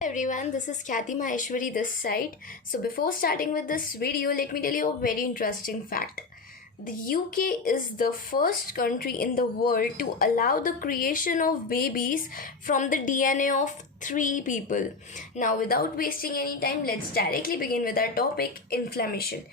Everyone, this is Khyati Maheshwari this side. So before starting with this video, let me tell you a very interesting fact. The UK is the first country in the world to allow the creation of babies from the DNA of 3 people. Now without wasting any time, let's directly begin with our topic, inflammation.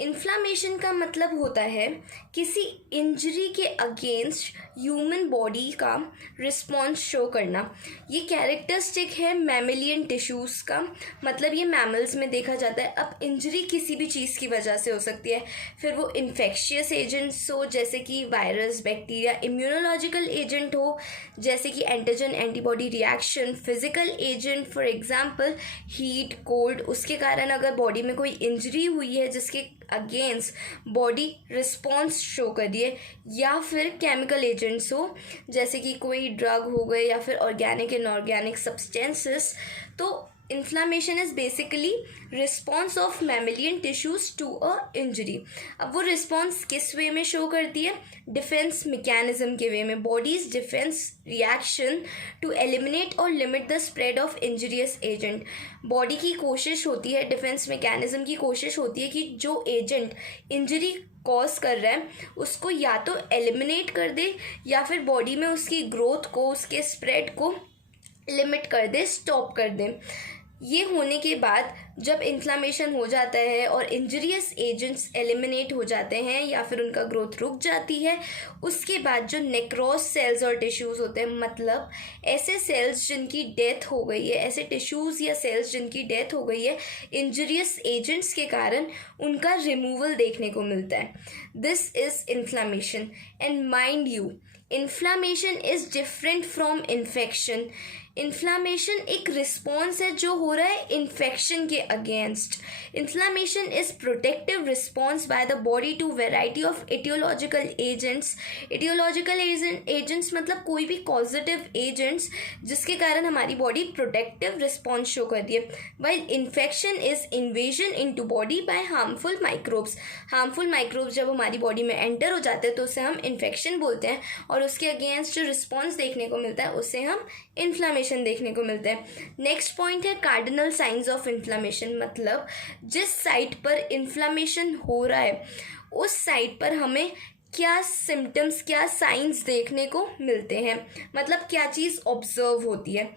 Inflammation का मतलब होता है किसी injury के against human body का response show करना। ये characteristic है मैमेलियन टिश्यूज़ का, मतलब ये मैमल्स में देखा जाता है। अब इंजरी किसी भी चीज़ की वजह से हो सकती है, फिर वो इन्फेक्शियस एजेंट्स हो जैसे कि वायरस, बैक्टीरिया, इम्यूनोलॉजिकल एजेंट हो जैसे कि antigen antibody reaction, physical agent for example heat, cold, उसके कारण अगर बॉडी में कोई इंजरी हुई है जिसके अगेंस्ट बॉडी रिस्पॉन्स शो कर रही है, या फिर केमिकल एजेंट्स हो जैसे कि कोई ड्रग हो गए या फिर ऑर्गेनिक इनऑर्गेनिक सब्सटेंसेस। तो inflammation is basically response of mammalian tissues to a injury. अब वो रिस्पॉन्स किस वे में शो करती है? डिफेंस मैकेनिज्म के वे में, body's defence reaction to eliminate और limit the spread of injurious agent. Body की कोशिश होती है, डिफेंस मैकेनिज्म की कोशिश होती है कि जो एजेंट इंजरी कॉज कर रहा है उसको या तो एलिमिनेट कर दे या फिर बॉडी में उसकी ग्रोथ को, उसके स्प्रेड को लिमिट कर दे, स्टॉप कर दे। ये होने के बाद जब इन्फ्लामेशन हो जाता है और इंजरियस एजेंट्स एलिमिनेट हो जाते हैं या फिर उनका ग्रोथ रुक जाती है, उसके बाद जो नेक्रोस सेल्स और टिश्यूज़ होते हैं, मतलब ऐसे सेल्स जिनकी डेथ हो गई है, ऐसे टिश्यूज़ या सेल्स जिनकी डेथ हो गई है इंजरियस एजेंट्स के कारण, उनका रिमूवल देखने को मिलता है। This is inflammation. And mind you, inflammation is different from infection. Inflammation एक रिस्पॉन्स है जो हो रहा है इन्फेक्शन के against. Inflammation is protective response by the body to variety of etiological agents. Etiological agents मतलब कोई भी कॉजेटिव एजेंट्स जिसके कारण हमारी बॉडी प्रोटेक्टिव रिस्पॉन्स शो करती है। While infection is invasion into body by harmful microbes. Harmful microbes जब हमारी बॉडी में एंटर हो जाते हैं तो उसे हम इन्फेक्शन बोलते हैं, और उसके अगेंस्ट जो रिस्पॉन्स देखने को मिलता है उसे हम इन्फ्लामेशन देखने को मिलते हैं। नेक्स्ट पॉइंट है कार्डिनल साइंस ऑफ इन्फ्लामेशन, मतलब जिस साइट पर इन्फ्लामेशन हो रहा है उस साइट पर हमें क्या सिम्टम्स, क्या साइंस देखने को मिलते हैं, मतलब क्या चीज़ ऑब्जर्व होती है।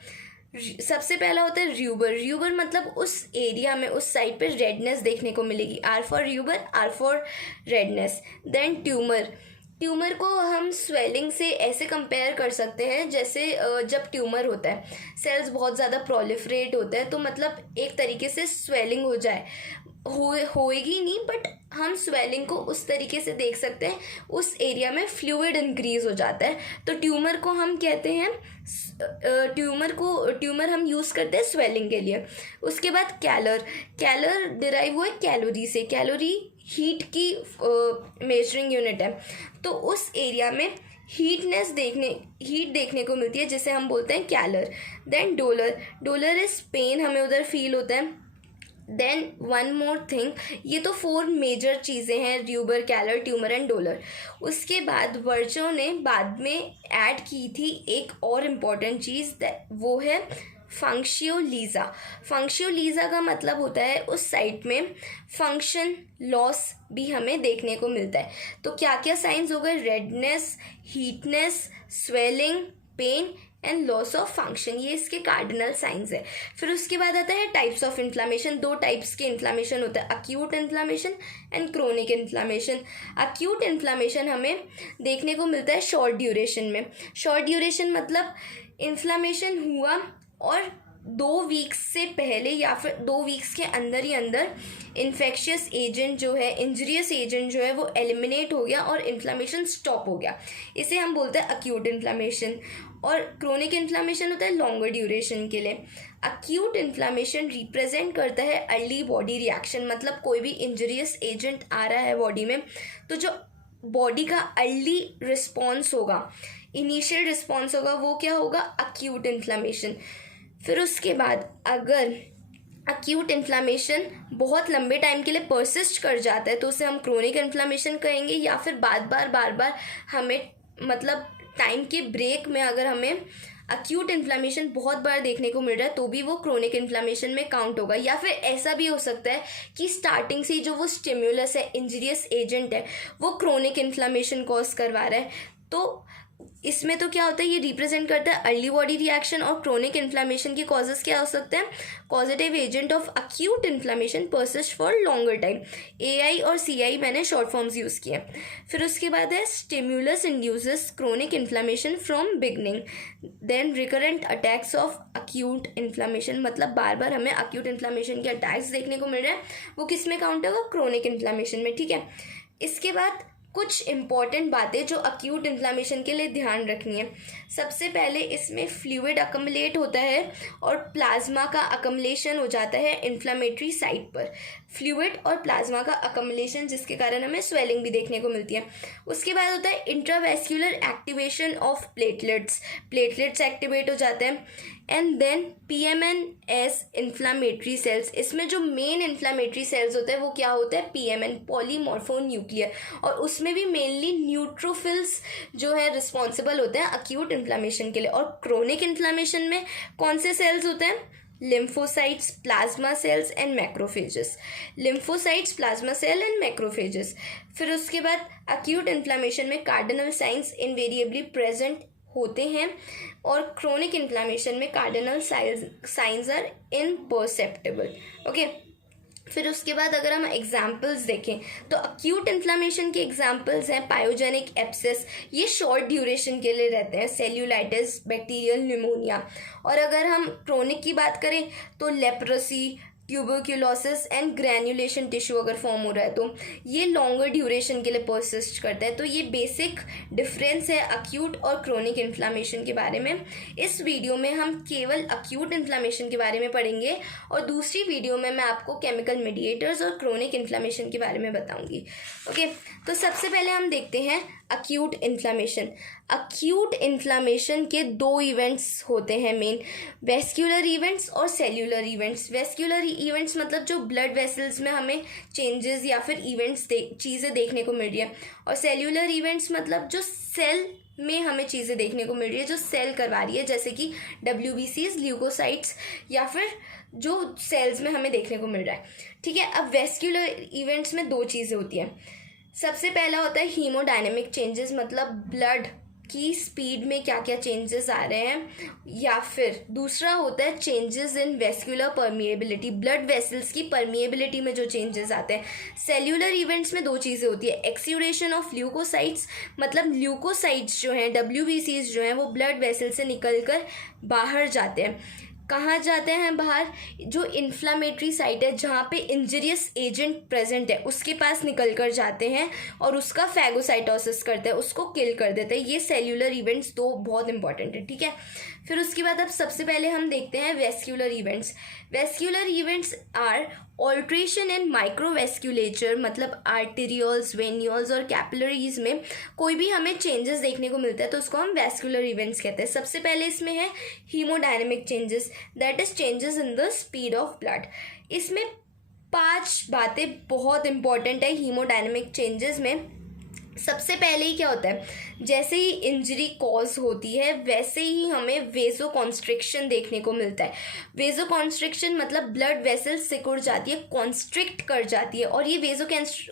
सबसे पहला होता है र्यूबर। र्यूबर मतलब उस एरिया में, उस साइड पर रेडनेस देखने को मिलेगी। R for rubor, R for redness. Then tumour. Tumour को हम स्वेलिंग से ऐसे कंपेयर कर सकते हैं जैसे जब ट्यूमर होता है, सेल्स बहुत ज़्यादा प्रोलिफरेट होता है, तो मतलब एक तरीके से स्वेलिंग हो जाए, होएगी नहीं बट हम स्वेलिंग को उस तरीके से देख सकते हैं, उस एरिया में फ्लूइड इंक्रीज हो जाता है, तो ट्यूमर को हम कहते हैं, ट्यूमर हम यूज़ करते हैं स्वेलिंग के लिए। उसके बाद कैलर। कैलर डिराइव हुआ है कैलोरी से। कैलोरी हीट की मेजरिंग यूनिट है, तो उस एरिया में हीट देखने को मिलती है जिसे हम बोलते हैं calor. Then dolor. Dolor is pain, हमें उधर फील होता है। देन वन मोर थिंग, ये तो 4 मेजर चीज़ें हैं, र्यूबर, कैलर, ट्यूमर एंड डोलर। उसके बाद वर्चो ने बाद में ऐड की थी एक और इम्पॉर्टेंट चीज़, वो है फंक्शियोलीजा। फंक्शियोलीजा का मतलब होता है उस साइट में फंक्शन लॉस भी हमें देखने को मिलता है। तो क्या क्या साइंस हो गए? Redness, heatness, swelling, pain and loss of function, ये इसके कार्डिनल साइंस है। फिर उसके बाद आता है टाइप्स ऑफ इन्फ्लामेशन। 2 टाइप्स के इन्फ्लामेशन होता है, acute inflammation and chronic inflammation. Acute inflammation हमें देखने को मिलता है शॉर्ट ड्यूरेशन में। शॉर्ट ड्यूरेशन मतलब इन्फ्लामेशन हुआ और 2 वीक्स से पहले या फिर 2 वीक्स के अंदर ही अंदर इन्फेक्शियस एजेंट जो है, इंजरियस एजेंट जो है वो एलिमिनेट हो गया और इन्फ्लामेशन स्टॉप हो गया, इसे हम बोलते हैं अक्यूट इन्फ्लामेशन। और क्रोनिक इन्फ्लामेशन होता है लॉन्गर ड्यूरेशन के लिए। अक्यूट इन्फ्लामेशन रिप्रेजेंट करता है अर्ली बॉडी रिएक्शन, मतलब कोई भी इंजरियस एजेंट आ रहा है बॉडी में तो जो बॉडी का अर्ली रिस्पॉन्स होगा, इनिशियल रिस्पॉन्स होगा, वो क्या होगा? Acute inflammation. फिर उसके बाद अगर अक्यूट इन्फ्लामेशन बहुत लंबे टाइम के लिए परसिस्ट कर जाता है तो उसे हम क्रोनिक इन्फ्लामेशन कहेंगे, या फिर बार बार हमें मतलब टाइम के ब्रेक में अगर हमें अक्यूट इन्फ्लामेशन बहुत बार देखने को मिल रहा है तो भी वो क्रोनिक इन्फ्लामेशन में काउंट होगा। या फिर ऐसा भी हो सकता है कि स्टार्टिंग से ही जो वो स्टिम्युलस है, इंजीरियस एजेंट है, वो क्रोनिक इन्फ्लामेशन कॉज करवा रहा है। तो इसमें तो क्या होता है, ये रिप्रेजेंट करता है अर्ली बॉडी रिएक्शन। और क्रोनिक इन्फ्लामेशन की कॉजेज क्या हो सकते हैं, positive agent of acute inflammation persist for longer time. AI और CI मैंने शॉर्ट फॉर्म्स यूज़ किए। फिर उसके बाद है stimulus induces chronic inflammation from beginning, then recurrent attacks of acute inflammation, मतलब बार बार हमें अक्यूट इन्फ्लामेशन के अटैक्स देखने को मिल रहे हैं, वो किस में काउंट है, वो क्रोनिक इन्फ्लामेशन में। ठीक है, इसके बाद कुछ इंपॉर्टेंट बातें जो अक्यूट इन्फ्लामेशन के लिए ध्यान रखनी है। सबसे पहले इसमें फ्लूइड अकम्युलेट होता है और प्लाज्मा का अकम्युलेशन हो जाता है इन्फ्लामेटरी साइट पर। फ्लूइड और प्लाज्मा का अकम्युलेशन जिसके कारण हमें स्वेलिंग भी देखने को मिलती है। उसके बाद होता है intravascular activation of platelets activate हो जाते हैं। And then PMNS inflammatory cells, इसमें जो मेन इन्फ्लामेटरी सेल्स होते हैं वो क्या होते हैं, PMN पॉलीमॉर्फोन्यूक्लियर, और उसमें भी मेनली न्यूट्रोफिल्स जो है रिस्पॉन्सिबल होते हैं अक्यूट इन्फ्लामेशन के लिए। और क्रोनिक इन्फ्लामेशन में कौन से सेल्स होते हैं, lymphocytes, plasma cells and macrophages, lymphocytes, plasma cell and macrophages। फिर उसके बाद acute inflammation में cardinal signs invariably present होते हैं और chronic inflammation में cardinal signs are imperceptible। Okay, फिर उसके बाद अगर हम एग्जाम्पल्स देखें तो अक्यूट इन्फ्लामेशन के एग्जाम्पल्स हैं पायोजेनिक एब्सेस, ये शॉर्ट ड्यूरेशन के लिए रहते हैं, सेल्यूलाइटिस, बैक्टीरियल न्यूमोनिया। और अगर हम क्रोनिक की बात करें तो लेप्रोसी, ट्यूबरक्यूलोसिस एंड ग्रैन्युलेशन टिश्यू अगर फॉर्म हो रहा है तो ये लॉन्गर ड्यूरेशन के लिए परसिस्ट करता है। तो ये बेसिक डिफरेंस है अक्यूट और क्रोनिक इन्फ्लामेशन के बारे में। इस वीडियो में हम केवल अक्यूट इन्फ्लामेशन के बारे में पढ़ेंगे और दूसरी वीडियो में मैं आपको केमिकल मीडिएटर्स और क्रोनिक इन्फ्लामेशन के बारे में बताऊंगी। ओके, तो सबसे पहले हम देखते हैं अक्यूट इन्फ्लामेशन। अक्यूट इन्फ्लामेशन के दो इवेंट्स होते हैं मेन, वेस्क्यूलर इवेंट्स और सेल्यूलर इवेंट्स। वेस्क्यूलर इवेंट्स मतलब जो ब्लड वेसल्स में हमें चेंजेस या फिर इवेंट्स चीज़ें देखने को मिल रही है, और सेल्यूलर इवेंट्स मतलब जो सेल में हमें चीज़ें देखने को मिल रही है, जो सेल करवा रही है, जैसे कि WBCs, ल्यूकोसाइट्स, या फिर जो सेल्स में हमें देखने को मिल रहा है। ठीक है, अब वेस्क्यूलर इवेंट्स में दो चीज़ें होती हैं। सबसे पहला होता है हीमोडायनेमिक चेंजेस, मतलब ब्लड की स्पीड में क्या क्या चेंजेस आ रहे हैं, या फिर दूसरा होता है changes in vascular permeability, blood vessels की परमिएबिलिटी में जो चेंजेस आते हैं। सेल्यूलर इवेंट्स में दो चीज़ें होती है, एक्सुडेशन ऑफ ल्यूकोसाइट्स, मतलब ल्यूकोसाइट्स जो हैं, WBCs जो हैं, वो ब्लड वेसल से निकलकर बाहर जाते हैं। कहाँ जाते हैं बाहर, जो इन्फ्लामेटरी साइट है जहाँ पे इंजरियस एजेंट प्रेजेंट है उसके पास निकल कर जाते हैं और उसका फैगोसाइटोसिस करते हैं, उसको किल कर देते हैं। ये सेल्यूलर इवेंट्स दो बहुत इंपॉर्टेंट है। ठीक है, फिर उसके बाद अब सबसे पहले हम देखते हैं vascular events. Vascular events are alteration in microvasculature, मतलब आर्टेरियोल्स, वेन्यूल्स और कैपिलरीज में कोई भी हमें चेंजेस देखने को मिलता है तो उसको हम वेस्क्यूलर इवेंट्स कहते हैं। सबसे पहले इसमें है haemodynamic changes, that is changes in the speed of blood. इसमें 5 बातें बहुत इंपॉर्टेंट है हीमोडायनेमिक चेंजेस में। सबसे पहले ही क्या होता है, जैसे ही इंजरी कॉज होती है वैसे ही हमें वेजो कॉन्स्ट्रिक्शन देखने को मिलता है। वेजो कॉन्स्ट्रिक्शन मतलब ब्लड वेसल सिकुड़ जाती है, कॉन्स्ट्रिक्ट कर जाती है, और ये वेजो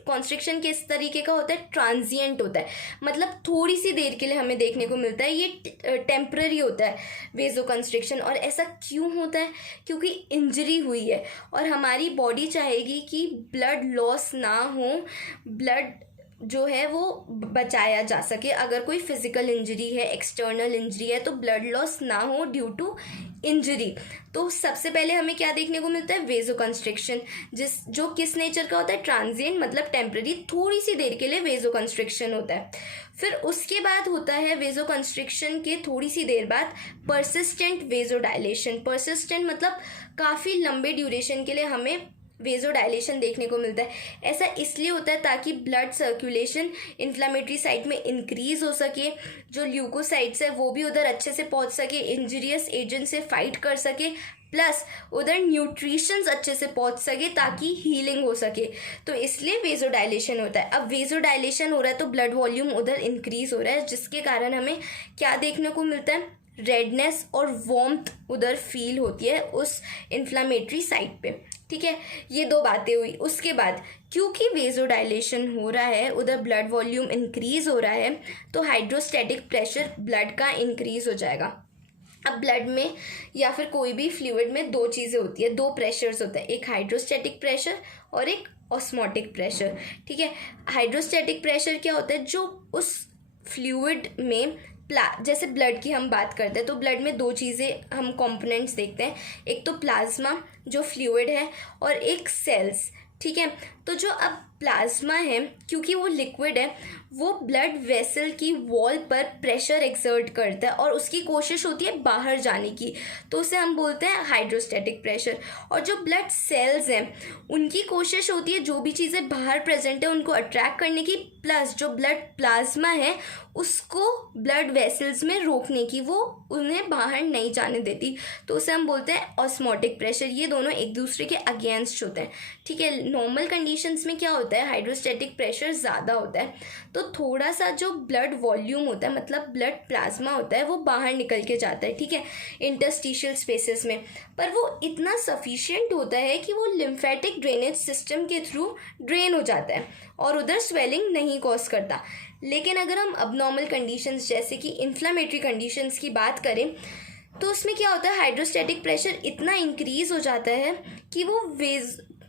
कॉन्स्ट्रिक्शन किस तरीके का होता है, ट्रांजिएंट होता है, मतलब थोड़ी सी देर के लिए हमें देखने को मिलता है, ये टेम्पररी होता है वेजो कॉन्स्ट्रिक्शन। और ऐसा क्यों होता है, क्योंकि इंजरी हुई है और हमारी बॉडी चाहेगी कि ब्लड लॉस ना हो, ब्लड जो है वो बचाया जा सके। अगर कोई फिजिकल इंजरी है, एक्सटर्नल इंजरी है, तो ब्लड लॉस ना हो ड्यू टू इंजरी। तो सबसे पहले हमें क्या देखने को मिलता है, वेजो कंस्ट्रिक्शन, जो किस नेचर का होता है, ट्रांजिएंट, मतलब टेम्पररी, थोड़ी सी देर के लिए वेजो कंस्ट्रिक्शन होता है। फिर उसके बाद होता है वेजो कंस्ट्रिक्शन के थोड़ी सी देर बाद परसिस्टेंट वेजो डायलेशन। परसिस्टेंट मतलब काफ़ी लंबे ड्यूरेशन के लिए हमें वेजो डायलेशन देखने को मिलता है। ऐसा इसलिए होता है ताकि ब्लड सर्कुलेशन इन्फ्लामेटरी साइट में इंक्रीज हो सके, जो ल्यूकोसाइट्स है वो भी उधर अच्छे से पहुंच सके, इंजरियस एजेंट से फाइट कर सके, प्लस उधर न्यूट्रिशंस अच्छे से पहुंच सके ताकि हीलिंग हो सके। तो इसलिए वेजो डायलेशन होता है। अब वेजो डायलेशन हो रहा है तो ब्लड वॉल्यूम उधर इंक्रीज हो रहा है, जिसके कारण हमें क्या देखने को मिलता है, रेडनेस और वार्मथ उधर फील होती है उस इन्फ्लामेटरी साइट पे। ठीक है, ये दो बातें हुई। उसके बाद क्योंकि वेजोडाइलेशन हो रहा है, उधर ब्लड वॉल्यूम इंक्रीज हो रहा है, तो हाइड्रोस्टैटिक प्रेशर ब्लड का इंक्रीज हो जाएगा। अब ब्लड में या फिर कोई भी फ्लूइड में दो चीज़ें होती है, दो प्रेशर्स होते हैं, एक हाइड्रोस्टैटिक प्रेशर और एक ऑस्मोटिक प्रेशर। ठीक है, हाइड्रोस्टैटिक प्रेशर क्या होता है, जो उस फ्लूइड में जैसे ब्लड की हम बात करते हैं तो ब्लड में दो चीज़ें हम कंपोनेंट्स देखते हैं, एक तो प्लाज्मा जो फ्लूइड है और एक सेल्स। ठीक है, तो जो अब प्लाज्मा है क्योंकि वो लिक्विड है, वो ब्लड वेसल की वॉल पर प्रेशर एक्सर्ट करता है और उसकी कोशिश होती है बाहर जाने की, तो उसे हम बोलते हैं हाइड्रोस्टैटिक प्रेशर। और जो ब्लड सेल्स हैं उनकी कोशिश होती है जो भी चीज़ें बाहर प्रेजेंट है उनको अट्रैक्ट करने की, प्लस जो ब्लड प्लाज्मा है उसको ब्लड वेसल्स में रोकने की, वो उन्हें बाहर नहीं जाने देती, तो उसे हम बोलते हैं ऑस्मोटिक प्रेशर। ये दोनों एक दूसरे के अगेंस्ट होते हैं। ठीक है, नॉर्मल कंडीशंस में क्या होता है, हाइड्रोस्टैटिक प्रेशर ज़्यादा होता है तो थोड़ा सा जो ब्लड वॉल्यूम होता है, मतलब ब्लड प्लाज्मा होता है, वो बाहर निकल के जाता है। ठीक है, इंटरस्टिशियल स्पेसेस में, पर वो इतना सफिशिएंट होता है कि वो लिम्फेटिक ड्रेनेज सिस्टम के थ्रू ड्रेन हो जाता है और उधर स्वेलिंग नहीं कॉज करता। लेकिन अगर हम अबनॉर्मल कंडीशंस जैसे कि इन्फ्लामेटरी कंडीशंस की बात करें तो उसमें क्या होता है, हाइड्रोस्टैटिक प्रेशर इतना इंक्रीज हो जाता है कि वो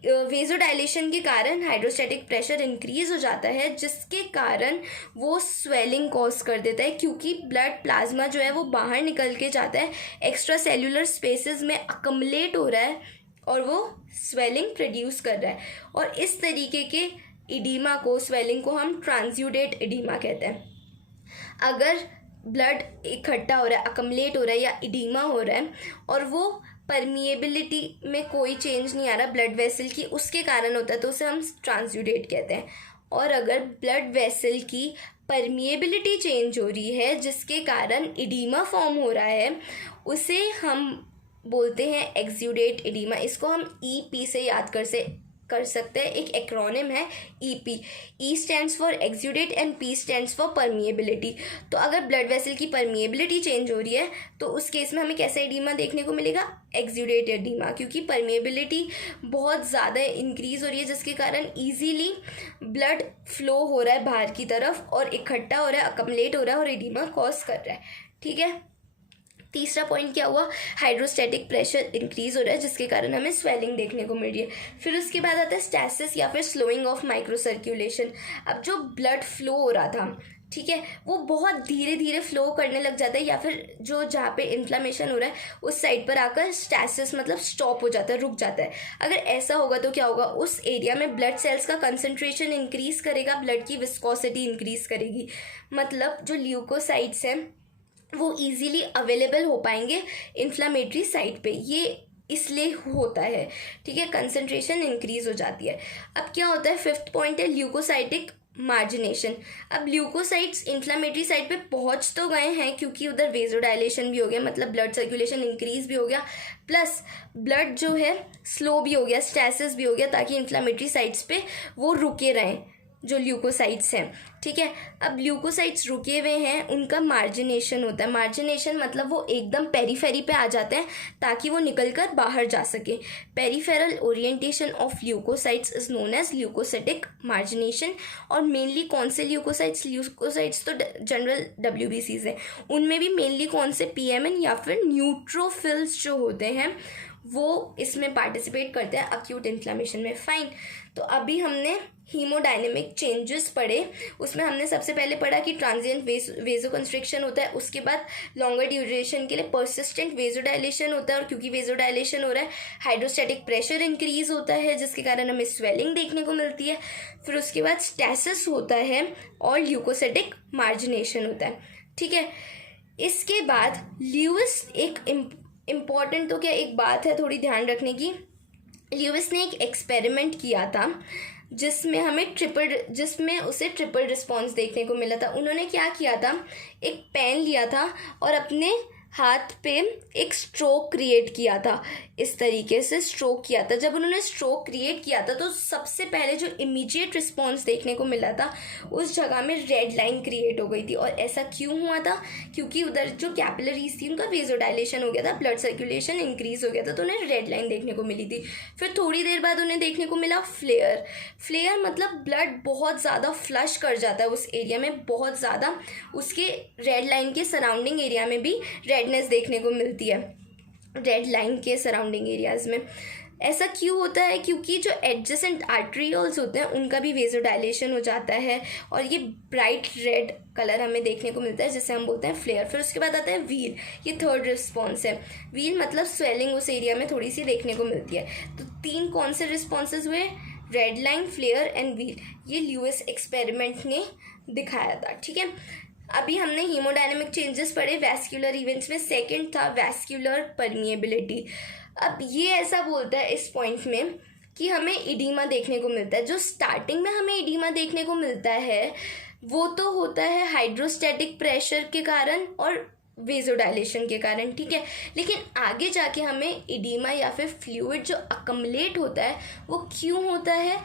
वेजोडाइलेशन के कारण हाइड्रोस्टैटिक प्रेशर इंक्रीज हो जाता है, जिसके कारण वो स्वेलिंग कॉज कर देता है, क्योंकि ब्लड प्लाज्मा जो है वो बाहर निकल के जाता है, एक्स्ट्रा सेल्यूलर स्पेसेस में अकमलेट हो रहा है और वो स्वेलिंग प्रोड्यूस कर रहा है। और इस तरीके के इडीमा को, स्वेलिंग को हम ट्रांस्यूडेट इडीमा कहते हैं। अगर ब्लड इकट्ठा हो रहा है, अकमलेट हो रहा है या इडीमा हो रहा है और वो परमिएबिलिटी में कोई चेंज नहीं आ रहा ब्लड वेसल की, उसके कारण होता है, तो उसे हम ट्रांस्यूडेट कहते हैं। और अगर ब्लड वेसल की परमिएबिलिटी चेंज हो रही है जिसके कारण इडीमा फॉर्म हो रहा है, उसे हम बोलते हैं एक्सूडेट इडीमा। इसको हम ईपी से याद कर सकते हैं, एक एक्रोनिम है EP. E stands for exudate and P stands for permeability. तो अगर ब्लड वेसल की परमिएबिलिटी चेंज हो रही है तो उस केस में हमें कैसा एडिमा देखने को मिलेगा, एक्सूडेट एडिमा, क्योंकि परमिएबिलिटी बहुत ज़्यादा इंक्रीज हो रही है जिसके कारण ईजीली ब्लड फ्लो हो रहा है बाहर की तरफ और इकट्ठा हो रहा है, अकमलेट हो रहा है और एडिमा कॉज कर रहा है। ठीक है, तीसरा पॉइंट क्या हुआ, हाइड्रोस्टैटिक प्रेशर इंक्रीज हो रहा है जिसके कारण हमें स्वेलिंग देखने को मिल रही है। फिर उसके बाद आता है स्टैसिस या फिर स्लोइंग ऑफ माइक्रो सर्कुलेशन। अब जो ब्लड फ्लो हो रहा था, ठीक है, वो बहुत धीरे धीरे फ्लो करने लग जाता है, या फिर जो जहाँ पे इन्फ्लामेशन हो रहा है उस साइड पर आकर स्टैसिस मतलब स्टॉप हो जाता है, रुक जाता है। अगर ऐसा होगा तो क्या होगा, उस एरिया में ब्लड सेल्स का कंसंट्रेशन इंक्रीज करेगा, ब्लड की विस्कोसिटी इंक्रीज करेगी, मतलब जो ल्यूकोसाइट्स हैं वो इजीली अवेलेबल हो पाएंगे इन्फ्लामेटरी साइट पे, ये इसलिए होता है। ठीक है, कंसंट्रेशन इंक्रीज हो जाती है। अब क्या होता है, फिफ्थ पॉइंट है ल्यूकोसाइटिक मार्जिनेशन। अब ल्यूकोसाइट्स इन्फ्लामेटरी साइट पे पहुंच तो गए हैं क्योंकि उधर वेजोडाइलेशन भी हो गया, मतलब ब्लड सर्कुलेशन इंक्रीज भी हो गया, प्लस ब्लड जो है स्लो भी हो गया, स्टैसिस भी हो गया, ताकि इन्फ्लामेटरी साइट्स पे वो रुके रहें जो ल्यूकोसाइट्स हैं। ठीक है, अब ल्यूकोसाइट्स रुके हुए हैं, उनका मार्जिनेशन होता है। मार्जिनेशन मतलब वो एकदम पेरीफेरी पे आ जाते हैं ताकि वो निकलकर बाहर जा सके। Peripheral orientation of leukocytes is known as leukocytic margination. और मेनली कौन से ल्यूकोसाइट्स तो जनरल WBCs हैं, उनमें भी मेनली कौन से PMN या फिर न्यूट्रोफिल्स जो होते हैं वो इसमें पार्टिसिपेट करते हैं अक्यूट इन्फ्लामेशन में। फाइन, तो अभी हमने हीमोडायनेमिक चेंजेस पढ़े, उसमें हमने सबसे पहले पढ़ा कि ट्रांजिएंट वेजोकंस्ट्रिक्शन होता है, उसके बाद लॉन्गर ड्यूरेशन के लिए पर्सिस्टेंट वेजोडाइलेशन होता है, और क्योंकि वेजोडाइलेशन हो रहा है हाइड्रोस्टैटिक प्रेशर इंक्रीज होता है जिसके कारण हमें स्वेलिंग देखने को मिलती है। फिर उसके बाद स्टैसिस होता है और ल्यूकोसाइटिक मार्जिनेशन होता है। ठीक है, इसके बाद ल्यूइस एक इम्पॉर्टेंट तो क्या एक बात है थोड़ी ध्यान रखने की, ल्यूइस ने एक एक्सपेरिमेंट किया था जिसमें उसे ट्रिपल रिस्पॉन्स देखने को मिला था। उन्होंने क्या किया था, एक पेन लिया था और अपने हाथ पे एक स्ट्रोक क्रिएट किया था, इस तरीके से स्ट्रोक किया था। जब उन्होंने स्ट्रोक क्रिएट किया था तो सबसे पहले जो इमीडिएट रिस्पॉन्स देखने को मिला था, उस जगह में रेड लाइन क्रिएट हो गई थी। और ऐसा क्यों हुआ था? क्योंकि उधर जो कैपिलरीज थी उनका वेजोडाइलेशन हो गया था, ब्लड सर्कुलेशन इंक्रीज हो गया था, तो उन्हें रेड लाइन देखने को मिली थी। फिर थोड़ी देर बाद उन्हें देखने को मिला फ्लेयर। फ्लेयर मतलब ब्लड बहुत ज़्यादा फ्लश कर जाता है उस एरिया में, बहुत ज़्यादा उसके रेड लाइन के सराउंडिंग एरिया में भी रेडनेस देखने को मिलती है, रेड लाइन के सराउंडिंग एरियाज में। ऐसा क्यों होता है? क्योंकि जो एडजेसेंट आर्टरियोल्स होते हैं उनका भी वेजोडाइलेशन हो जाता है और ये ब्राइट रेड कलर हमें देखने को मिलता है, जिसे हम बोलते हैं फ्लेयर। फिर उसके बाद आता है व्हील, ये थर्ड रिस्पॉन्स है। व्हील मतलब स्वेलिंग उस एरिया में थोड़ी सी देखने को मिलती है। तो 3 कौन से रिस्पॉन्सेज हुए? Red line, flare and wheal. ये ल्यूइस एक्सपेरिमेंट ने दिखाया था, ठीक है। अभी हमने हीमोडायनेमिक चेंजेस पढ़े वैस्कुलर इवेंट्स में। सेकंड था वैस्कुलर परमिएबिलिटी। अब ये ऐसा बोलता है इस पॉइंट में कि हमें इडीमा देखने को मिलता है। जो स्टार्टिंग में हमें इडीमा देखने को मिलता है वो तो होता है हाइड्रोस्टैटिक प्रेशर के कारण और वेजोडाइलेशन के कारण, ठीक है। लेकिन आगे जाके हमें इडीमा या फिर फ्लूइड जो अकमलेट होता है वो क्यों होता है?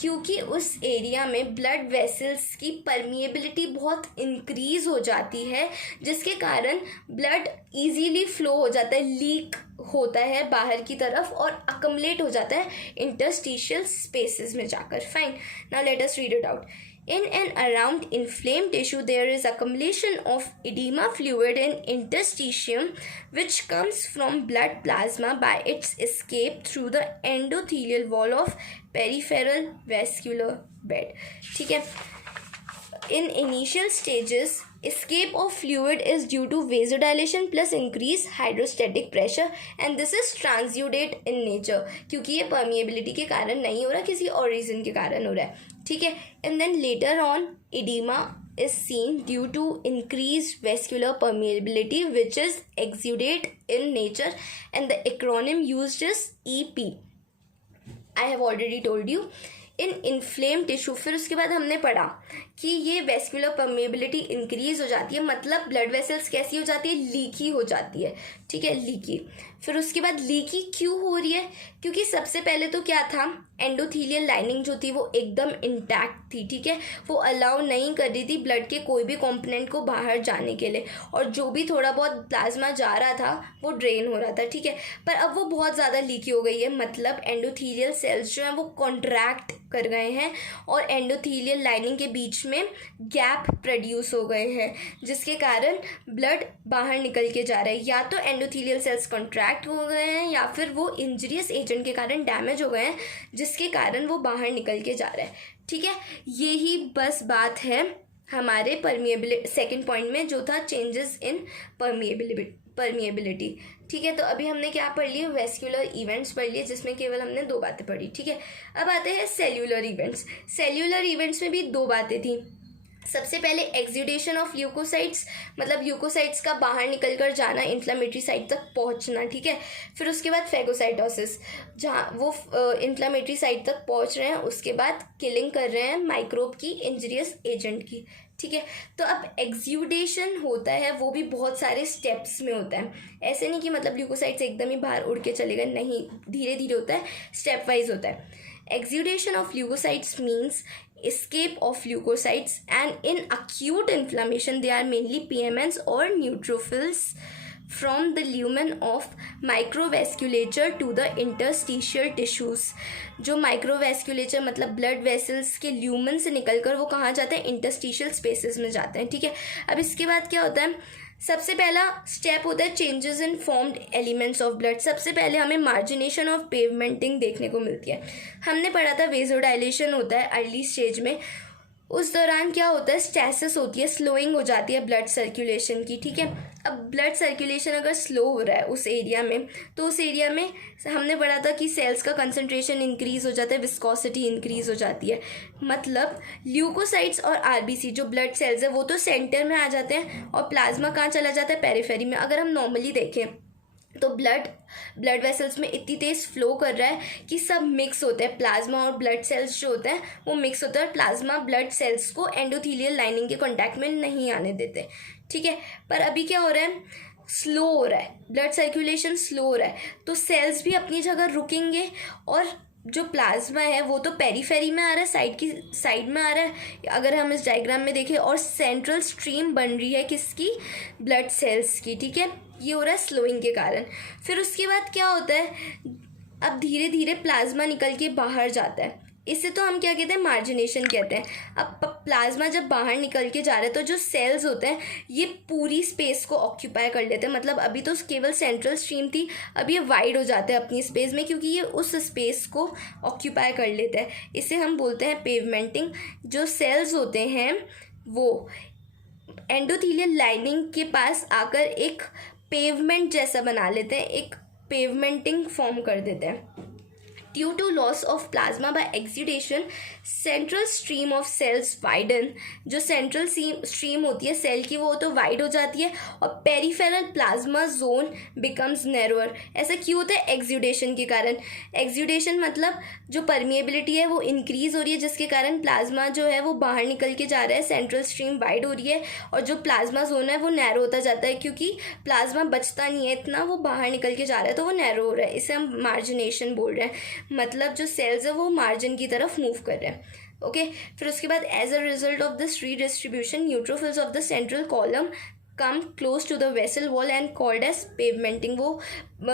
क्योंकि उस एरिया में ब्लड वेसल्स की परमिएबिलिटी बहुत इंक्रीज हो जाती है, जिसके कारण ब्लड इजीली फ्लो हो जाता है, लीक होता है बाहर की तरफ और अकमलेट हो जाता है इंटरस्टिशियल स्पेसेस में जाकर। Fine, now let us read it out. In and around inflamed tissue, there is accumulation of edema fluid in interstitium, which comes from blood plasma by its escape through the endothelial wall of peripheral vascular bed. ठीक है। In initial stages, escape of fluid is due to vasodilation plus increased hydrostatic pressure and this is transudate in nature, क्योंकि ये permeability के कारण नहीं हो रहा, किसी और रीज़न के कारण हो रहा है, ठीक है। And then later on, edema is seen due to increased vascular permeability, which is exudate in nature, and the acronym used is EP. I have already told you. In inflame tissue, फिर उसके बाद हमने पढ़ा कि ये vascular permeability increase हो जाती है, मतलब ब्लड वेसल्स कैसी हो जाती है? लीकी हो जाती है, ठीक है, लीकी। फिर उसके बाद लीकी क्यों हो रही है? क्योंकि सबसे पहले तो क्या था, एंडोथीलियल लाइनिंग जो थी वो एकदम इंटैक्ट थी, ठीक है, वो अलाउ नहीं कर रही थी ब्लड के कोई भी कंपोनेंट को बाहर जाने के लिए, और जो भी थोड़ा बहुत प्लाज्मा जा रहा था वो ड्रेन हो रहा था, ठीक है। पर अब वो बहुत ज़्यादा लीकी हो गई है, मतलब एंडोथीलियल सेल्स जो हैं वो कॉन्ट्रैक्ट कर गए हैं और एंडोथीलियल लाइनिंग के बीच में गैप प्रोड्यूस हो गए हैं, जिसके कारण ब्लड बाहर निकल के जा रहा है। या तो एंडोथीलियल सेल्स कॉन्ट्रैक्ट हो गए हैं या फिर वो इंजरियस एजेंट के कारण डैमेज हो गए हैं, जिसके कारण वो बाहर निकल के जा रहा है, ठीक है। यही बस बात है हमारे परमिएबिलिटी सेकेंड पॉइंट में, जो था चेंजेस इन परमिएबिलिटी, ठीक है। तो अभी हमने क्या पढ़ लिए? वेस्कुलर इवेंट्स पढ़ लिए, जिसमें केवल हमने 2 बातें पढ़ी, ठीक है। अब आते हैं सेल्यूलर इवेंट्स। सेल्यूलर इवेंट्स में भी 2 बातें थी। सबसे पहले एक्सुडेशन ऑफ ल्यूकोसाइट्स, मतलब ल्यूकोसाइट्स का बाहर निकल कर जाना, इन्फ्लामेटरी साइट तक पहुंचना, ठीक है। फिर उसके बाद फेगोसाइटोसिस, जहाँ वो इन्फ्लामेटरी साइट तक पहुंच रहे हैं, उसके बाद किलिंग कर रहे हैं माइक्रोब की, इंजरियस एजेंट की, ठीक है। तो अब एक्सुडेशन होता है वो भी बहुत सारे स्टेप्स में होता है, ऐसे नहीं कि मतलब ल्यूकोसाइट्स एकदम ही बाहर उड़ के चले गए, नहीं, धीरे धीरे होता है, स्टेप वाइज होता है। Exudation of leukocytes means escape of leukocytes, and in acute inflammation they are mainly PMNs or neutrophils from the lumen of microvasculature to the interstitial tissues. जो माइक्रोवेस्कुलेचर मतलब ब्लड वेसल्स के ल्यूमन से निकलकर वो कहाँ जाते हैं? इंटरस्टिशियल स्पेसेस में जाते हैं, ठीक है। अब इसके बाद क्या होता है? सबसे पहला स्टेप होता है changes in formed elements of blood. सबसे पहले हमें मार्जिनेशन ऑफ पेवमेंटिंग देखने को मिलती है। हमने पढ़ा था वेजोडाइलेशन होता है अर्ली स्टेज में, उस दौरान क्या होता है? स्टैसिस होती है, स्लोइंग हो जाती है ब्लड सर्कुलेशन की, ठीक है। अब ब्लड सर्कुलेशन अगर स्लो हो रहा है उस एरिया में, तो उस एरिया में हमने पढ़ा था कि सेल्स का कंसंट्रेशन इंक्रीज हो जाता है, विस्कोसिटी इंक्रीज हो जाती है, मतलब ल्यूकोसाइट्स और आरबीसी जो ब्लड सेल्स है वो तो सेंटर में आ जाते हैं और प्लाज्मा कहाँ चला जाता है? पेरिफेरी में। अगर हम नॉर्मली देखें तो ब्लड वेसल्स में इतनी तेज़ फ्लो कर रहा है कि सब मिक्स होते हैं, प्लाज्मा और ब्लड सेल्स जो होते हैं वो मिक्स होते हैं, और प्लाज्मा ब्लड सेल्स को एंडोथीलियल लाइनिंग के कांटेक्ट में नहीं आने देते, ठीक है। पर अभी क्या हो रहा है? स्लो हो रहा है, ब्लड सर्कुलेशन स्लो हो रहा है, तो सेल्स भी अपनी जगह रुकेंगे और जो प्लाज्मा है वो तो पेरीफेरी में आ रहा है, साइड में आ रहा है अगर हम इस डायग्राम में देखें, और सेंट्रल स्ट्रीम बन रही है किसकी, ब्लड सेल्स की, ठीक है। ये हो रहा है स्लोइंग के कारण। फिर उसके बाद क्या होता है, अब धीरे धीरे प्लाज्मा निकल के बाहर जाता है, इसे तो हम क्या कहते हैं, मार्जिनेशन कहते हैं। अब प्लाज्मा जब बाहर निकल के जा रहा है तो जो सेल्स होते हैं ये पूरी स्पेस को ऑक्यूपाई कर लेते हैं, मतलब अभी तो केवल सेंट्रल स्ट्रीम थी, अब ये वाइड हो जाते हैं अपनी स्पेस में, क्योंकि ये उस स्पेस को ऑक्यूपाई कर लेते हैं। इसे हम बोलते हैं पेवमेंटिंग। जो सेल्स होते हैं वो एंडोथीलियल लाइनिंग के पास आकर एक पेवमेंट जैसा बना लेते हैं, एक पेवमेंटिंग फॉर्म कर देते हैं। Due to loss of plasma by exudation, central stream of cells widen। जो सेंट्रल स्ट्रीम होती है सेल की वो तो वाइड हो जाती है, और peripheral plasma zone becomes narrower. ऐसा क्यों होता है, एक्सुडेशन के कारण। एक्सुडेशन मतलब जो परमिएबिलिटी है वो इंक्रीज हो रही है, जिसके कारण प्लाज्मा जो है वो बाहर निकल के जा रहा है, सेंट्रल स्ट्रीम वाइड हो रही है, और जो प्लाज्मा जोन है वो नैरो होता जाता है, क्योंकि प्लाज्मा बचता नहीं है इतना, वो बाहर निकल के जा रहा है तो वो नैरो हो रहा है। इसे हम मार्जिनेशन बोल रहे हैं, मतलब जो सेल्स है वो मार्जिन की तरफ मूव कर रहे हैं। ओके फिर उसके बाद as a result of this redistribution neutrophils of the central column come close to the vessel wall and called as pavementing. वो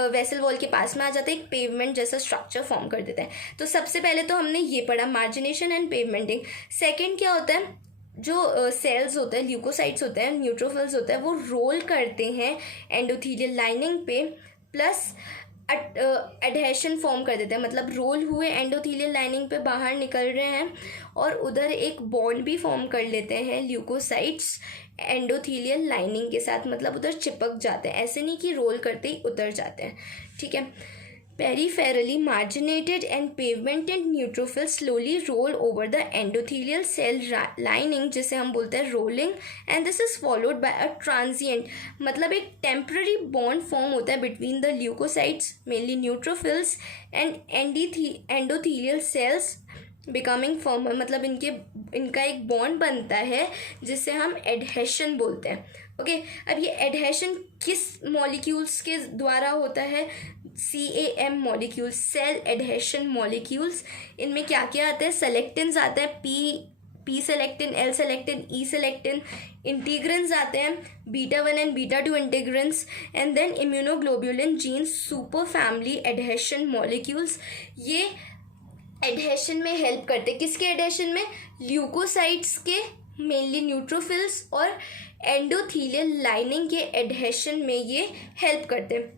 वेसल वॉल के पास में आ जाते हैं, एक पेवमेंट जैसा स्ट्रक्चर फॉर्म कर देता है। तो सबसे पहले तो हमने ये पढ़ा, मार्जिनेशन एंड पेवमेंटिंग। सेकेंड क्या होता है, जो सेल्स होते हैं, ल्यूकोसाइट्स होते हैं, न्यूट्रोफिल्स होते हैं, वो रोल करते हैं एंडोथीलियल लाइनिंग पे, प्लस एडहेशन फॉर्म कर देते हैं, मतलब रोल हुए एंडोथीलियल लाइनिंग पे बाहर निकल रहे हैं, और उधर एक बॉन्ड भी फॉर्म कर लेते हैं ल्यूकोसाइट्स एंडोथीलियल लाइनिंग के साथ, मतलब उधर चिपक जाते हैं, ऐसे नहीं कि रोल करते ही उतर जाते हैं, ठीक है। Peripherally marginated and pavemented neutrophils slowly roll over the endothelial cell lining, जिसे हम बोलते हैं rolling, and this is followed by a transient, मतलब एक टेम्पररी बॉन्ड फॉर्म होता है between the leukocytes mainly neutrophils and endothelial cells becoming firmer, मतलब इनका एक बॉन्ड बनता है जिसे हम एडहेशन बोलते हैं। ओके अब ये एडहेशन किस मॉलिक्यूल्स के द्वारा होता है, CAM molecules, cell adhesion molecules. इनमें क्या क्या आता है, सेलेक्टिन्स आते हैं, P selectin, L selectin, E selectin, integrins आते हैं, β1 and β2 integrins, and then immunoglobulin gene super family adhesion molecules. ये एडहेशन में हेल्प करते, किसके एडहेशन में, ल्यूकोसाइट्स के, मेनली न्यूट्रोफिल्स, और एंडोथीलियल लाइनिंग के एडहेशन में ये हेल्प करते हैं।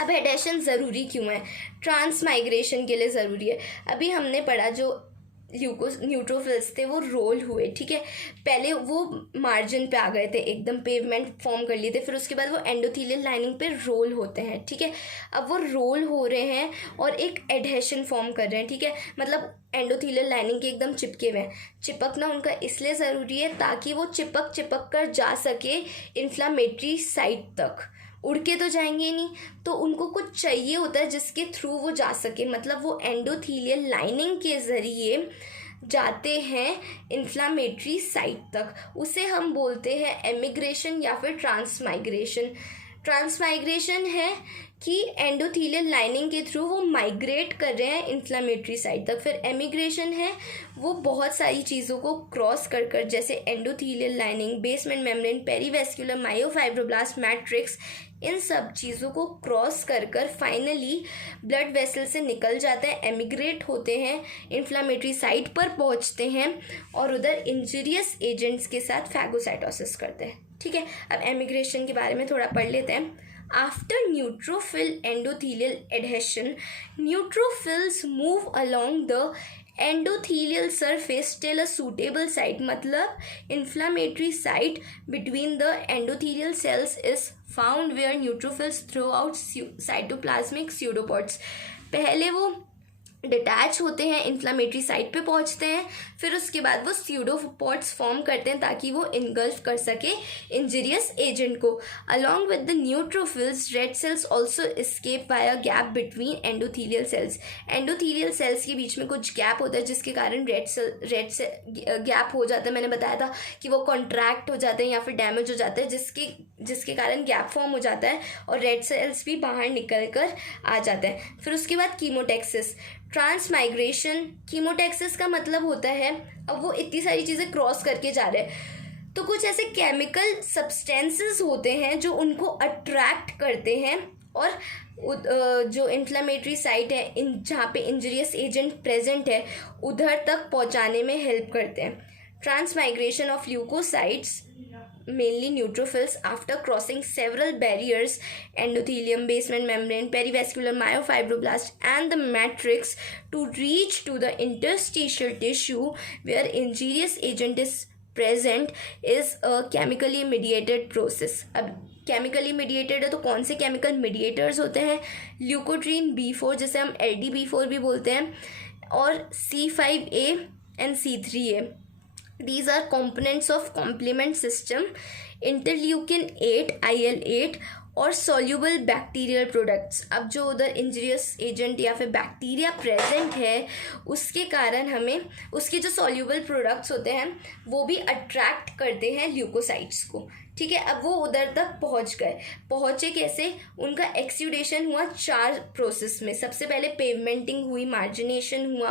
अब एडहेशन ज़रूरी क्यों है, ट्रांसमाइग्रेशन के लिए ज़रूरी है। अभी हमने पढ़ा जो न्यूट्रोफिल्स थे वो रोल हुए, ठीक है, पहले वो मार्जिन पे आ गए थे, एकदम पेवमेंट फॉर्म कर लिए थे, फिर उसके बाद वो एंडोथीलियल लाइनिंग पे रोल होते हैं, ठीक है। अब वो रोल हो रहे हैं और एक एडहेशन फॉर्म कर रहे हैं, ठीक है, मतलब एंडोथीलियल लाइनिंग के एकदम चिपके हुए हैं। चिपकना उनका इसलिए ज़रूरी है ताकि वो चिपक कर जा सके इन्फ्लामेटरी साइट तक, उड़ के तो जाएंगे नहीं, तो उनको कुछ चाहिए होता है जिसके थ्रू वो जा सके, मतलब वो एंडोथीलियल लाइनिंग के ज़रिए जाते हैं इन्फ्लामेटरी साइट तक, उसे हम बोलते हैं एमिग्रेशन या फिर ट्रांसमाइग्रेशन। ट्रांसमाइग्रेशन है कि एंडोथीलियल लाइनिंग के थ्रू वो माइग्रेट कर रहे हैं इन्फ्लामेटरी साइट तक। फिर एमिग्रेशन है वो बहुत सारी चीज़ों को क्रॉस कर जैसे endothelial lining, basement membrane, perivascular, myofibroblast matrix, इन सब चीज़ों को क्रॉस कर फाइनली ब्लड वेसल से निकल जाते हैं, एमिग्रेट होते हैं, इन्फ्लामेटरी साइट पर पहुंचते हैं और उधर इंजूरियस एजेंट्स के साथ फैगोसाइटोसिस करते हैं, ठीक है। अब एमिग्रेशन के बारे में थोड़ा पढ़ लेते हैं। After neutrophil endothelial adhesion, neutrophils move along the endothelial surface till a suitable site, मतलब inflammatory site between the endothelial cells is found where neutrophils throw out cytoplasmic pseudopods। पहले वो डिटैच होते हैं, इन्फ्लामेटरी साइट पे पहुंचते हैं, फिर उसके बाद वो स्यूडोपोड्स फॉर्म करते हैं ताकि वो इनगल्फ कर सके इंजीरियस एजेंट को। Along with the neutrophils, red cells also escape by a gap between endothelial cells. Endothelial cells के बीच में कुछ गैप होता है जिसके कारण रेड से गैप हो जाता है। मैंने बताया था कि वो कॉन्ट्रैक्ट हो जाते हैं या फिर डैमेज हो जाते हैं, जिसके कारण गैप फॉर्म हो जाता है और रेड सेल्स भी बाहर निकल कर आ जाते हैं। फिर उसके बाद कीमोटेक्सिस, ट्रांसमाइग्रेशन। कीमोटेक्सिस का मतलब होता है अब वो इतनी सारी चीज़ें क्रॉस करके जा रहे हैं, तो कुछ ऐसे केमिकल सब्सटेंसेस होते हैं जो उनको अट्रैक्ट करते हैं और जो इन्फ्लामेटरी साइट है जहाँ पे इंजरियस एजेंट प्रेजेंट है उधर तक पहुँचाने में हेल्प करते हैं। Transmigration of leukocytes, mainly neutrophils, after crossing several barriers, endothelium, basement membrane, perivascular myofibroblast and the matrix, to reach to the interstitial tissue where injurious agent is present, is a chemically mediated process. अब chemically mediated है तो कौन से chemical mediators होते हैं? Leukotriene B4 जिसे हम LDB4 भी बोलते हैं, और C5a and C3a. These are components of complement system, interleukin 8 IL-8 और soluble bacterial products. अब जो उधर इंजरियस एजेंट या फिर बैक्टीरिया प्रेजेंट है उसके कारण हमें उसके जो soluble products होते हैं वो भी अट्रैक्ट करते हैं ल्यूकोसाइट्स को। ठीक है, अब वो उधर तक पहुँचे कैसे? उनका एक्सुडेशन हुआ 4 प्रोसेस में। सबसे पहले पेवमेंटिंग हुई, मार्जिनेशन हुआ,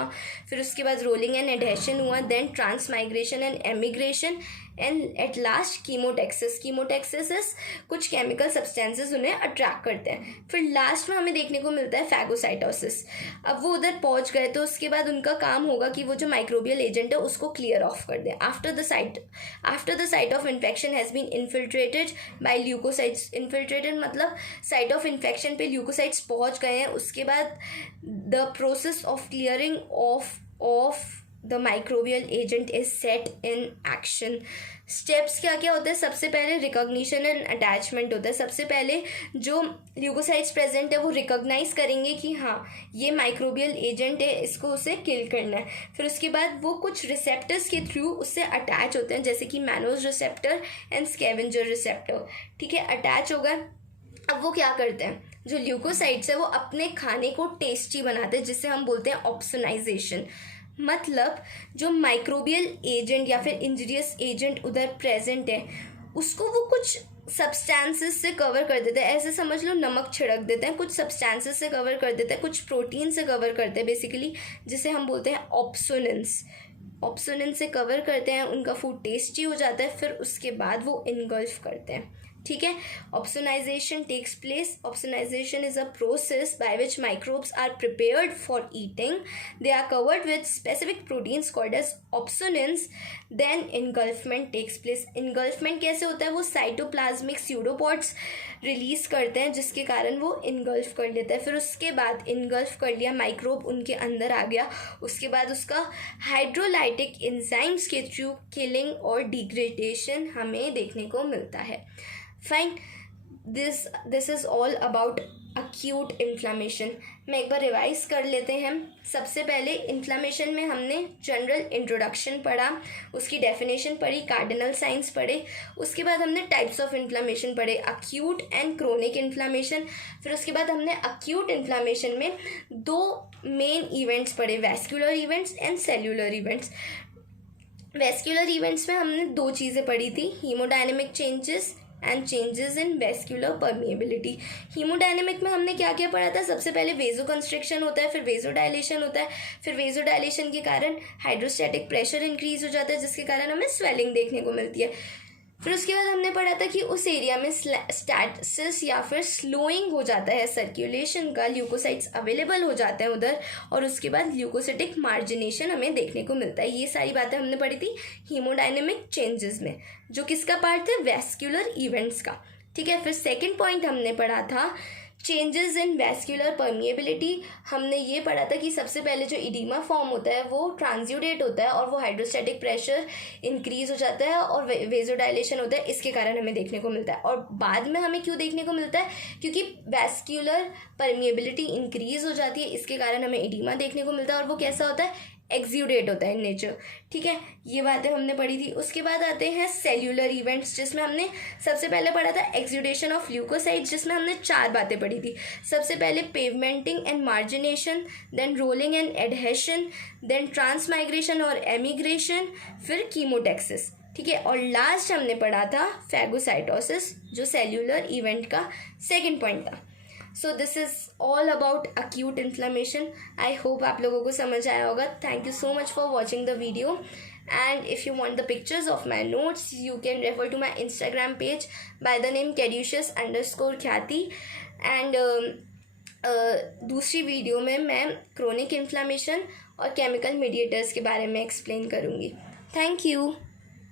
फिर उसके बाद रोलिंग एंड एडहेशन हुआ, then transmigration and emigration, and at last chemotaxis. Chemotaxis is कुछ केमिकल सब्सटेंसेस उन्हें अट्रैक्ट करते हैं। फिर लास्ट में हमें देखने को मिलता है फैगोसाइटोसिस। अब वो उधर पहुंच गए तो उसके बाद उनका काम होगा कि वो जो माइक्रोबियल एजेंट है उसको क्लियर ऑफ कर दें। After the site of infection has been infiltrated by leukocytes. Infiltrated मतलब साइट ऑफ इन्फेक्शन पे ल्यूकोसाइट्स पहुंच गए हैं, उसके बाद the process of clearing of the microbial agent is set in action. Steps क्या क्या होते हैं? सबसे पहले रिकॉग्निशन एंड अटैचमेंट होता है। सबसे पहले जो ल्यूकोसाइट्स प्रेजेंट है वो रिकॉग्नाइज करेंगे कि हाँ ये माइक्रोबियल एजेंट है, इसको उसे किल करना है। फिर उसके बाद वो कुछ रिसेप्टर्स के थ्रू उससे अटैच होते हैं, जैसे कि mannose receptor and scavenger receptor. ठीक है, अटैच हो गए। अब वो क्या करते हैं? जो ल्यूकोसाइट्स है वो अपने खाने को टेस्टी बनाते हैं, जिसे हम बोलते हैं ऑप्सोनाइजेशन। मतलब जो माइक्रोबियल एजेंट या फिर इंजरियस एजेंट उधर प्रेजेंट है उसको वो कुछ सब्सटेंसेस से कवर कर देते हैं। ऐसे समझ लो नमक छिड़क देते हैं, कुछ सब्सटेंसेस से कवर कर देते हैं, कुछ प्रोटीन से कवर करते हैं बेसिकली, जिसे हम बोलते हैं ऑप्सोनेंस से कवर करते हैं। उनका फूड टेस्टी हो जाता है, फिर उसके बाद वो इनगल्फ करते हैं। ठीक है, opsonization takes place. Opsonization is a process by which microbes are prepared for eating. They are covered with specific proteins called as opsonins. Then engulfment takes place. Engulfment कैसे होता है? वो साइटोप्लाज्मिक स्यूडोपोड्स रिलीज करते हैं जिसके कारण वो engulf कर लेता है। फिर उसके बाद इनगल्फ कर लिया, माइक्रोब उनके अंदर आ गया, उसके बाद उसका हाइड्रोलाइटिक एंजाइम्स के थ्रू किलिंग और डिग्रेडेशन हमें देखने को मिलता है। Fine, this is all about acute inflammation. मैं एक बार रिवाइज कर लेते हैं। सबसे पहले इन्फ्लामेशन में हमने जनरल इंट्रोडक्शन पढ़ा, उसकी डेफिनेशन पढ़ी, कार्डिनल साइंस पढ़े, उसके बाद हमने टाइप्स ऑफ इन्फ्लामेशन पढ़े, अक्यूट एंड क्रोनिक इन्फ्लामेशन। फिर उसके बाद हमने अक्यूट इन्फ्लामेशन में 2 मेन इवेंट्स पढ़े, vascular events and cellular events. Vascular events में हमने 2 चीज़ें पढ़ी थी, haemodynamic changes and changes in vascular permeability. Haemodynamic में हमने क्या क्या पढ़ा था? सबसे पहले वेजो कंस्ट्रिक्शन होता है, फिर वेजो डायलेशन होता है, फिर वेजो डायलेशन के कारण हाइड्रोस्टैटिक प्रेशर इंक्रीज हो जाता है जिसके कारण हमें स्वेलिंग देखने को मिलती है। फिर उसके बाद हमने पढ़ा था कि उस एरिया में स्टैसिस या फिर स्लोइंग हो जाता है सर्कुलेशन का, ल्यूकोसाइट्स अवेलेबल हो जाते हैं उधर, और उसके बाद ल्यूकोसिटिक मार्जिनेशन हमें देखने को मिलता है। ये सारी बातें हमने पढ़ी थी हीमोडायनेमिक चेंजेस में, जो किसका पार्ट है? वैस्कुलर इवेंट्स का। ठीक है, फिर सेकेंड पॉइंट हमने पढ़ा था चेंजेस इन वैस्कुलर परमिएबिलिटी, हमने ये पढ़ा था कि सबसे पहले जो इडीमा फॉर्म होता है वो ट्रांसयूडेट होता है और वो हाइड्रोस्टैटिक प्रेशर इंक्रीज हो जाता है और वेजोडाइलेशन होता है, इसके कारण हमें देखने को मिलता है। और बाद में हमें क्यों देखने को मिलता है, क्योंकि वैस्कुलर परमिएबिलिटी इंक्रीज हो जाती है, इसके कारण हमें इडीमा देखने को मिलता है और वो कैसा होता है, एक्सिउडेट होता है इन नेचर। ठीक है, ये बातें हमने पढ़ी थी। उसके बाद आते हैं सेल्यूलर इवेंट्स, जिसमें हमने सबसे पहले पढ़ा था एक्सुडेशन ऑफ ल्यूकोसाइट्स, जिसमें हमने 4 बातें पढ़ी थी। सबसे पहले pavementing and margination, then rolling and adhesion, then transmigration और एमिग्रेशन, फिर कीमोटेक्सिस। ठीक है, और लास्ट हमने पढ़ा था फैगोसाइटोसिस, जो सेल्यूलर इवेंट का सेकेंड पॉइंट था। So this is all about acute inflammation. I hope आप लोगों को समझ आया होगा। Thank you so much for watching the video, and if you want the pictures of my notes you can refer to my Instagram page by the name caduceus_khyati। and दूसरी video में मैं chronic inflammation और chemical mediators के बारे में explain करूँगी। Thank you.